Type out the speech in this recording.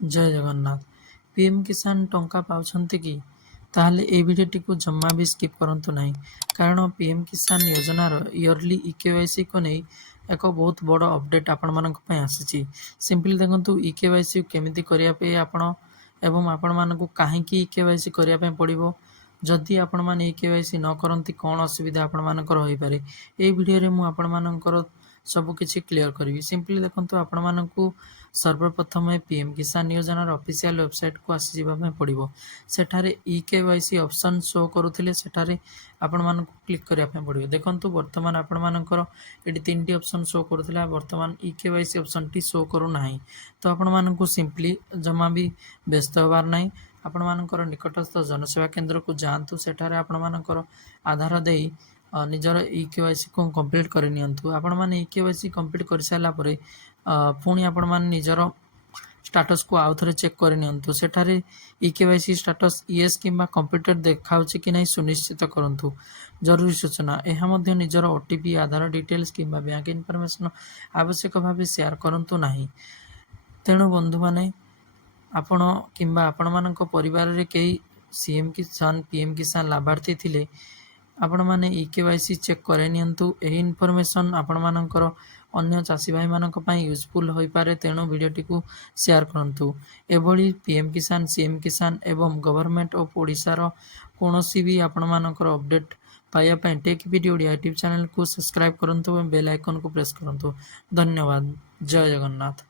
जय जगन्नाथ। पीएम किसान टंका पाउछन्ति कि? ताहले ए भिडियोटी को जम्मा भी स्किप करंतु नाही, कारण पीएम किसान योजनार इयरली इकेवाईसी को नहीं एक बहुत बड़ अपडेट आपण मानक पय आसीची। सिंपली देखंतु इकेवाईसी केमिति करिया पे आपण एवं आपण मानकु काहेकि इकेवाईसी करिया पे पड़िबो, जदि आपण माने इकेवाईसी न करंती कोन असुविधा आपण मानकर होई पारे। ए भिडियो रे मु आपण मानकर सब किछि क्लियर करिवि। सिंपली देखंतु आपण मानकु सर्वप्रथम पीएम किसान योजनार ऑफिशियल वेबसाइट को आसी जिबा में पड़िबो। सेठारे इकेवाईसी ऑप्शन शो करूथिले, सेठारे आपण मानकु क्लिक करिया पे पड़िबो। देखंतु वर्तमान आपण मानकर एटी तीनटी ऑप्शन शो करूथिला, वर्तमान इकेवाईसी ऑप्शन टी शो करू नाही। तो आपण मानकु सिंपली जमा भी व्यस्त होबार नाही। आपण मानकर निकटस्थ जनसेवा केंद्र को जांतु, सेठारे आपण मानकर आधार देई निजर इकेवाईसी को कंप्लीट करि नियंतु। आपण माने इकेवाईसी कंप्लीट कर साला परे पुणी आपण माने निजर स्टाटस को आउ थरे चेक कर नियंतु। सेठारे इकेवाईसी स्टाटस येस किंबा कंप्लीटेड देखाउछि कि नहीं सुनिश्चित करंतु। जरूरी सूचना एहा मध्ये निजर ओटीपी, आधार डिटेल्स किंबा बैंक इनफॉरमेशन आवश्यक भावे शेयर करंतु नाही। तेणु बंधु माने आपण किंबा आपण मानक परिवार रे केही सीएम किसान पीएम किसान लाभार्थी थिले, आपण माने इकेवाईसी चेक करे नियंतु। एही इनफॉरमेशन आपण मानकर अन्य चाषी भाई मानक पई यूजफुल होई पारे, तेणु वीडियोटी को शेयर करंतु। एभली पीएम किसान, सीएम किसान एवं गवर्नमेंट ऑफ ओडिशा रो कोनोसी भी आपण मानकर अपडेट पाइबा पई take video Odia YouTube channel को सब्सक्राइब करंतु एवं बेल आइकन को प्रेस करंतु। धन्यवाद। जय जगन्नाथ।